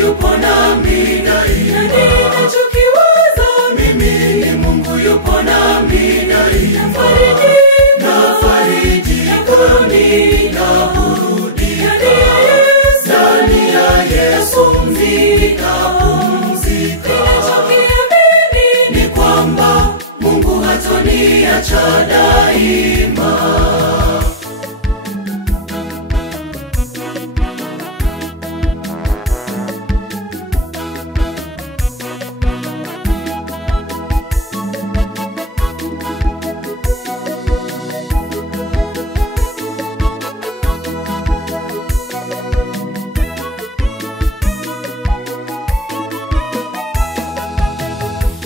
yupo nami daima. Ninachokiwaza mimi ni Mungu yupo nami daima. Nafarijika, ninaburudika, ndani ya Yesu ninapumzika. Ninachokiamini ni kwamba Mungu hataniacha daima.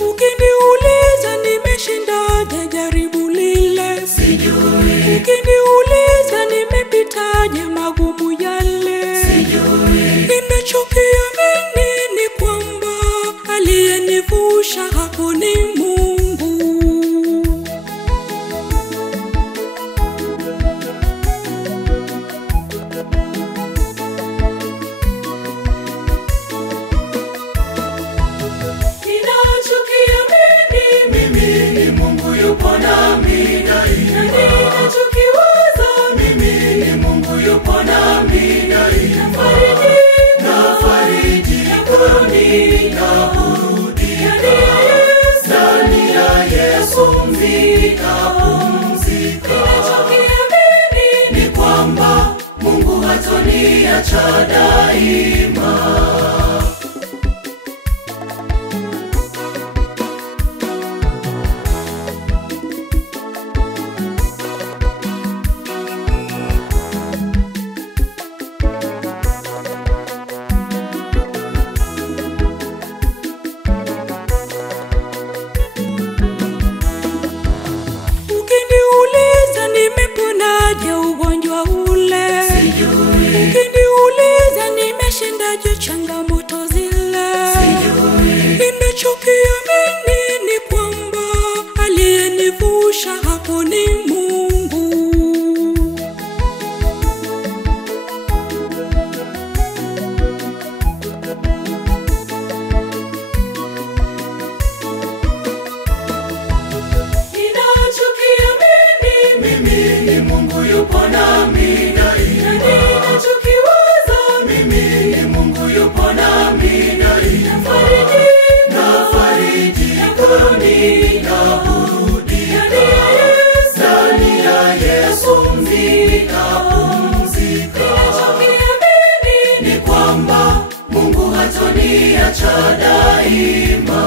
Ukiniuliza nimeshindaje jaribu lile, sijui. Ukiniuliza nimepitaje magumu yale, sijui. Ninachokiamini ni kwamba aliyenivusha hapo ni Mungu. Ninachokiamini mimi ni Mungu yupo nami daima. Ninachokiwaza mimi ni Mungu yupo nami daima. Nafarijika, ninaburudika, ndani ya Yesu ninapumzika. Ninachokiamini ni kwamba Mungu hataniacha daima. Ukiniuliza nimeponaje ugonjwa ule, sijui. Ukiniuliza nimeshindaje changamoto zile, sijui. Ninachokiamini ni kwamba aliyenivusha hapo ni Mungu. Ninachokiamini mimi ni Mungu yupo nami daima. Ninachokiwaza mimi ni Mungu yupo nami daima. Nafarijika, ninaburudika, ndani ya Yesu ninapumzika. Ninachokiamini ni kwamba Mungu hataniacha daima.